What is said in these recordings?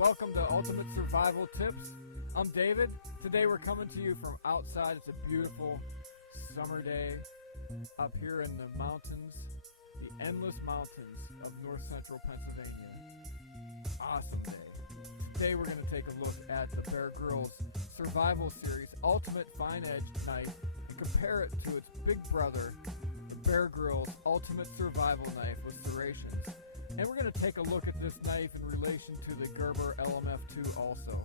welcome to Ultimate Survival Tips. I'm David. Today we're coming to you from outside. It's a beautiful summer day up here in the mountains, the endless mountains of north central Pennsylvania. Awesome day. Today we're going to take a look at the Bear Grylls Survival Series Ultimate Fine Edge Knife and compare it to its big brother, the Bear Grylls Ultimate Survival Knife with Serrations. And we're going to take a look at this knife in relation to the Gerber LMF II also.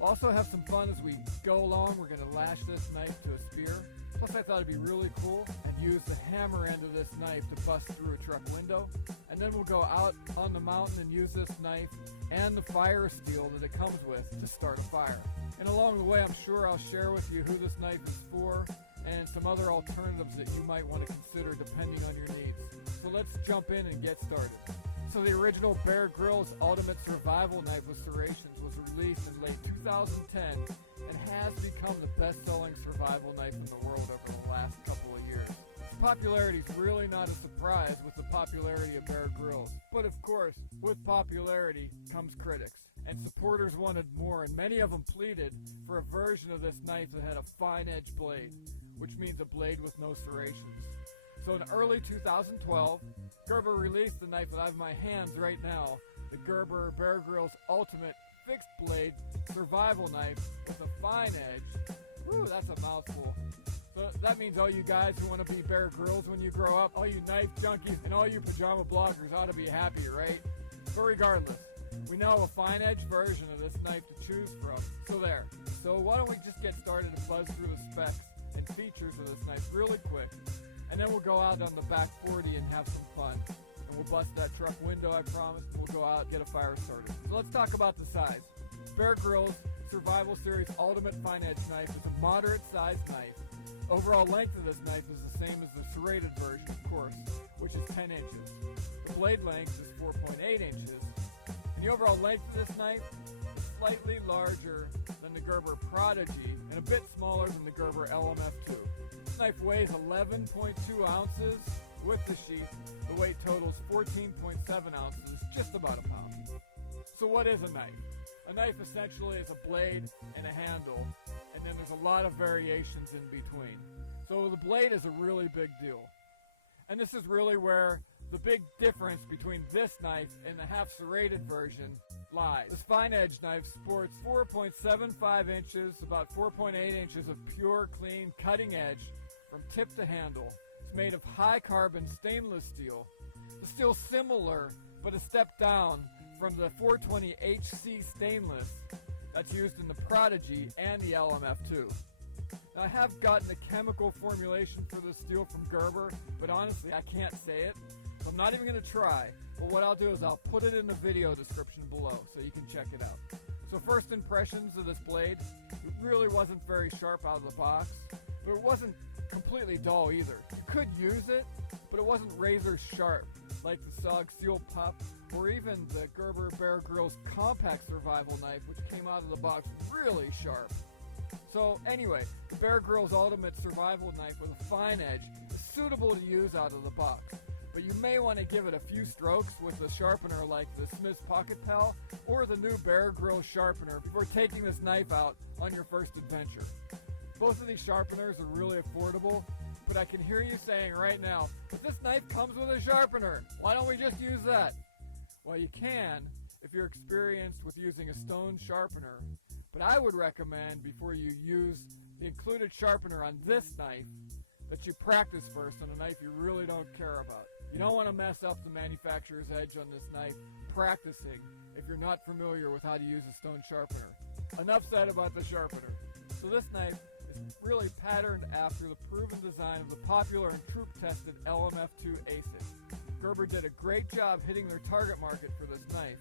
We'll also have some fun as we go along. We're going to lash this knife to a spear. Plus I thought it'd be really cool and use the hammer end of this knife to bust through a truck window. And then we'll go out on the mountain and use this knife and the fire steel that it comes with to start a fire. And along the way I'm sure I'll share with you who this knife is for and some other alternatives that you might want to consider depending on your needs. So let's jump in and get started. So the original Bear Grylls Ultimate Survival Knife with Serrations was released in late 2010 and has become the best-selling survival knife in the world over the last couple of years. Its popularity is really not a surprise with the popularity of Bear Grylls, but of course, with popularity comes critics. And supporters wanted more, and many of them pleaded for a version of this knife that had a fine edge blade, which means a blade with no serrations. So in early 2012, Gerber released the knife that I have in my hands right now, the Gerber Bear Grylls Ultimate Fixed Blade Survival Knife with a fine edge. Woo, that's a mouthful. So that means all you guys who want to be Bear Grylls when you grow up, all you knife junkies and all you pajama bloggers ought to be happy, right? But regardless, we now have a fine edge version of this knife to choose from. So there. So why don't we just get started and buzz through the specs and features of this knife really quick. And then we'll go out on the back 40 and have some fun. And we'll bust that truck window, I promise. We'll go out and get a fire started. So let's talk about the size. Bear Grylls Survival Series Ultimate Fine Edge Knife is a moderate sized knife. Overall length of this knife is the same as the serrated version, of course, which is 10 inches. The blade length is 4.8 inches. And the overall length of this knife is slightly larger than the Gerber Prodigy and a bit smaller than the Gerber LMF II. This knife weighs 11.2 ounces with the sheath. The weight totals 14.7 ounces, just about a pound. So what is a knife? A knife essentially is a blade and a handle, and then there's a lot of variations in between. So the blade is a really big deal. And this is really where the big difference between this knife and the half serrated version lies. This fine edge knife sports 4.75 inches, about 4.8 inches of pure, clean, cutting edge from tip to handle. It's made of high carbon stainless steel. The steel's similar, but a step down from the 420 HC stainless that's used in the Prodigy and the LMF II. Now I have gotten the chemical formulation for this steel from Gerber, but honestly I can't say it, so I'm not even going to try. But what I'll do is I'll put it in the video description below so you can check it out. So first impressions of this blade, it really wasn't very sharp out of the box, but it wasn't completely dull either. You could use it, but it wasn't razor sharp like the SOG Seal Pup or even the Gerber Bear Grylls Compact Survival Knife, which came out of the box really sharp. So anyway, the Bear Grylls Ultimate Survival Knife with a fine edge is suitable to use out of the box. But you may want to give it a few strokes with a sharpener like the Smith's Pocket Pal or the new Bear Grylls sharpener before taking this knife out on your first adventure. Both of these sharpeners are really affordable, but I can hear you saying right now, but this knife comes with a sharpener. Why don't we just use that? Well, you can if you're experienced with using a stone sharpener, but I would recommend before you use the included sharpener on this knife that you practice first on a knife you really don't care about. You don't want to mess up the manufacturer's edge on this knife practicing if you're not familiar with how to use a stone sharpener. Enough said about the sharpener. So this knife is really patterned after the proven design of the popular and troop-tested LMF II ASEK. Gerber did a great job hitting their target market for this knife.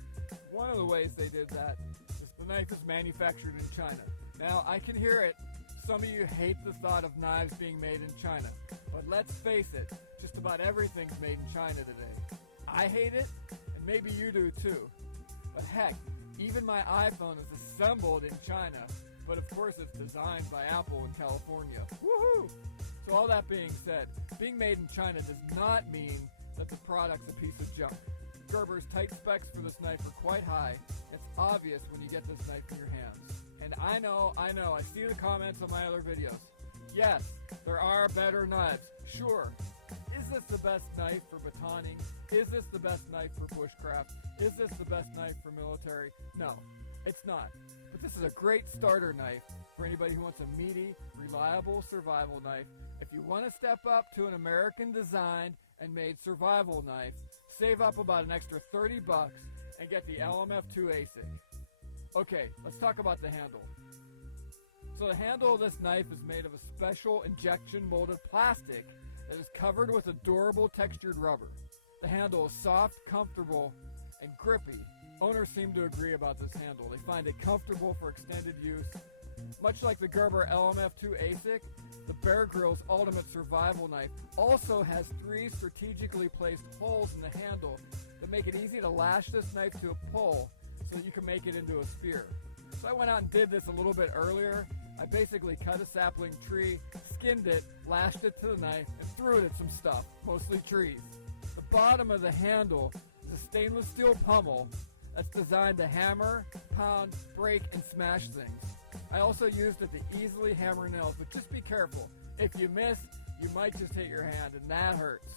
One of the ways they did that is the knife is manufactured in China. Now, I can hear it. Some of you hate the thought of knives being made in China. But let's face it, just about everything's made in China today. I hate it, and maybe you do too. But heck, even my iPhone is assembled in China, but of course it's designed by Apple in California. Woohoo! So all that being said, being made in China does not mean that the product's a piece of junk. Gerber's tight specs for this knife are quite high. It's obvious when you get this knife in your hands. And I know, I see the comments on my other videos. Yes, there are better knives, sure. Is this the best knife for batoning? Is this the best knife for bushcraft? Is this the best knife for military? No, it's not. But this is a great starter knife for anybody who wants a meaty, reliable survival knife. If you want to step up to an American designed and made survival knife, save up about an extra $30 and get the LMF II ASEK. Okay, let's talk about the handle. So the handle of this knife is made of a special injection molded plastic that is covered with a durable textured rubber. The handle is soft, comfortable, and grippy. Owners seem to agree about this handle. They find it comfortable for extended use. Much like the Gerber LMF II ASEK, the Bear Grylls Ultimate Survival Knife also has 3 strategically placed holes in the handle that make it easy to lash this knife to a pole so that you can make it into a spear. So I went out and did this a little bit earlier. I basically cut a sapling tree, skinned it, lashed it to the knife, and threw it at some stuff, mostly trees. The bottom of the handle is a stainless steel pommel that's designed to hammer, pound, break, and smash things. I also used it to easily hammer nails, but just be careful. If you miss, you might just hit your hand, and that hurts.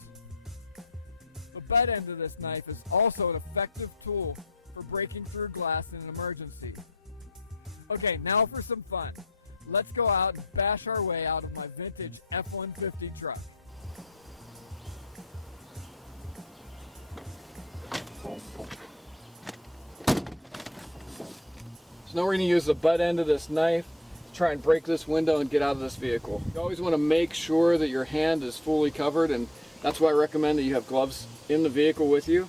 The butt end of this knife is also an effective tool for breaking through glass in an emergency. Okay, now for some fun. Let's go out and bash our way out of my vintage F-150 truck. So now we're going to use the butt end of this knife to try and break this window and get out of this vehicle. You always want to make sure that your hand is fully covered, and that's why I recommend that you have gloves in the vehicle with you.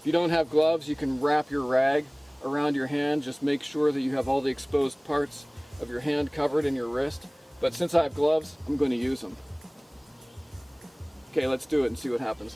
If you don't have gloves, you can wrap your rag around your hand. Just make sure that you have all the exposed parts of your hand covered in your wrist. But since I have gloves, I'm going to use them. Okay, let's do it and see what happens.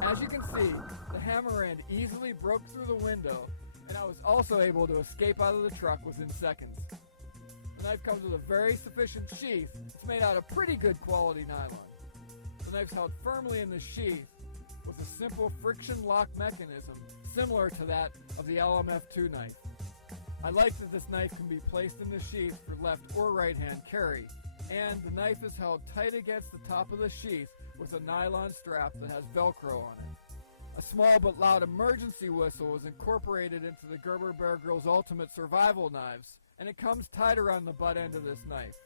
As you can see, the hammer end easily broke through the window, and I was also able to escape out of the truck within seconds. The knife comes with a very sufficient sheath. It's made out of pretty good quality nylon. The knife's held firmly in the sheath with a simple friction lock mechanism similar to that of the LMF II knife. I like that this knife can be placed in the sheath for left or right hand carry, and the knife is held tight against the top of the sheath with a nylon strap that has Velcro on it. A small but loud emergency whistle was incorporated into the Gerber Bear Grylls Ultimate Survival Knives, and it comes tight around the butt end of this knife.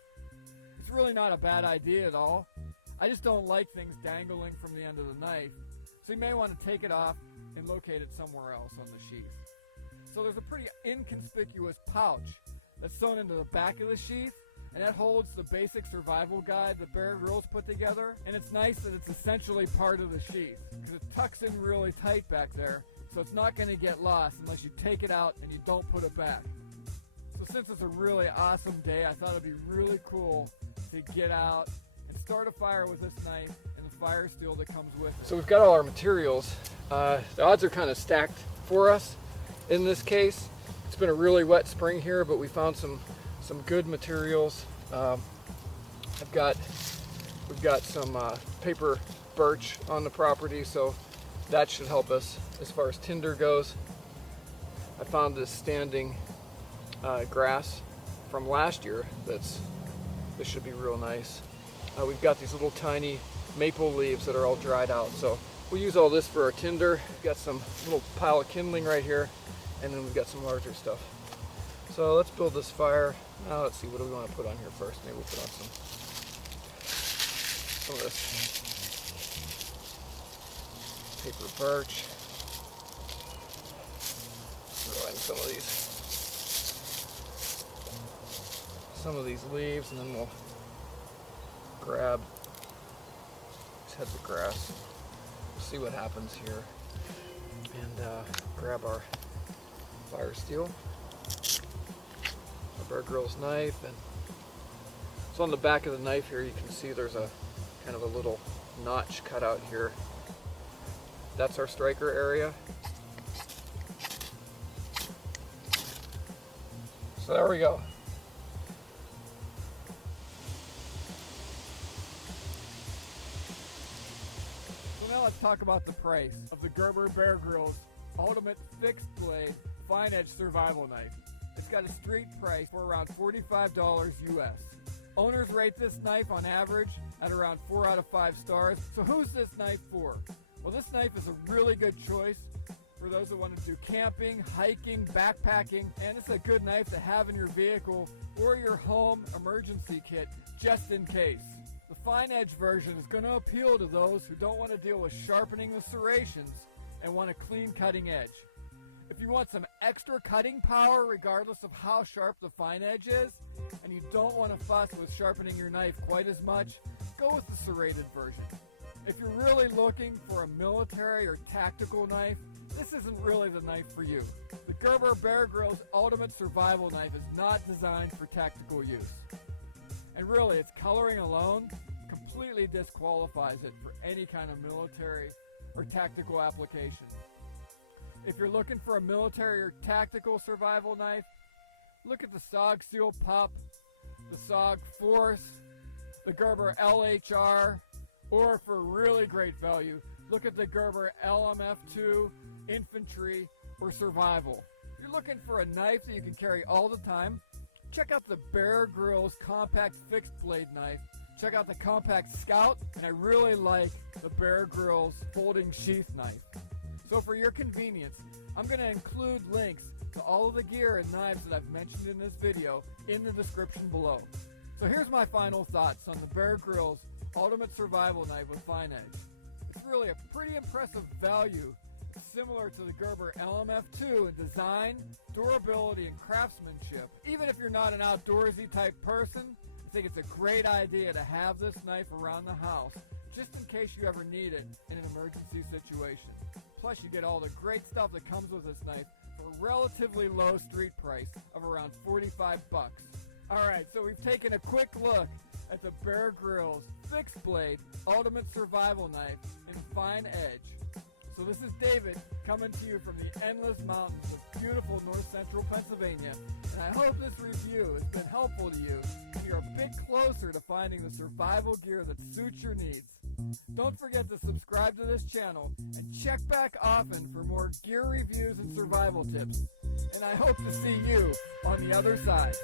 It's really not a bad idea at all. I just don't like things dangling from the end of the knife, so you may want to take it off and locate it somewhere else on the sheath. So there's a pretty inconspicuous pouch that's sewn into the back of the sheath, and that holds the basic survival guide that Bear Grylls put together. And it's nice that it's essentially part of the sheath, because it tucks in really tight back there, so it's not going to get lost unless you take it out and you don't put it back. So since it's a really awesome day, I thought it'd be really cool to get out and start a fire with this knife and the fire steel that comes with it. So we've got all our materials. The odds are kind of stacked for us in this case. It's been a really wet spring here, but we found some good materials. We've got some paper birch on the property, so that should help us as far as tinder goes. I found this standing grass from last year. This should be real nice. We've got these little tiny maple leaves that are all dried out, so we'll use all this for our tinder. We've got some little pile of kindling right here, and then we've got some larger stuff. So let's build this fire. Now let's see, what do we want to put on here first? Maybe we'll put on some of this paper birch. Throw in some of these leaves, and then we'll grab these heads of grass. See what happens here, and grab our fire steel, our Bear Grylls knife, and So on the back of the knife here, you can see there's a kind of a little notch cut out here. That's our striker area. So there we go. So now let's talk about the price of the Gerber Bear Grylls Ultimate Fixed Blade Fine Edge Survival Knife. It's got a street price for around $45 US. Owners rate this knife on average at around 4 out of 5 stars. So who's this knife for? Well, this knife is a really good choice for those that want to do camping, hiking, backpacking, and it's a good knife to have in your vehicle or your home emergency kit just in case. The fine edge version is going to appeal to those who don't want to deal with sharpening the serrations and want a clean cutting edge. If you want some extra cutting power regardless of how sharp the fine edge is, and you don't want to fuss with sharpening your knife quite as much, go with the serrated version. If you're really looking for a military or tactical knife, this isn't really the knife for you. The Gerber Bear Grylls Ultimate Survival Knife is not designed for tactical use. And really, its coloring alone completely disqualifies it for any kind of military or tactical application. If you're looking for a military or tactical survival knife, look at the SOG Seal Pup, the SOG Force, the Gerber LHR, or for really great value, look at the Gerber LMF II Infantry or Survival. If you're looking for a knife that you can carry all the time, check out the Bear Grylls Compact Fixed Blade Knife. Check out the Compact Scout, and I really like the Bear Grylls Folding Sheath Knife. So for your convenience, I'm going to include links to all of the gear and knives that I've mentioned in this video in the description below. So here's my final thoughts on the Bear Grylls Ultimate Survival Knife with Fine Edge. It's really a pretty impressive value, similar to the Gerber LMF II in design, durability, and craftsmanship. Even if you're not an outdoorsy type person, I think it's a great idea to have this knife around the house, just in case you ever need it in an emergency situation. Plus, you get all the great stuff that comes with this knife for a relatively low street price of around 45 bucks. Alright, so we've taken a quick look at the Bear Grylls Fixed Blade Ultimate Survival Knife in Fine Edge. So this is David coming to you from the endless mountains of beautiful north central Pennsylvania, and I hope this review has been helpful to you and you're a bit closer to finding the survival gear that suits your needs. Don't forget to subscribe to this channel and check back often for more gear reviews and survival tips. And I hope to see you on the other side.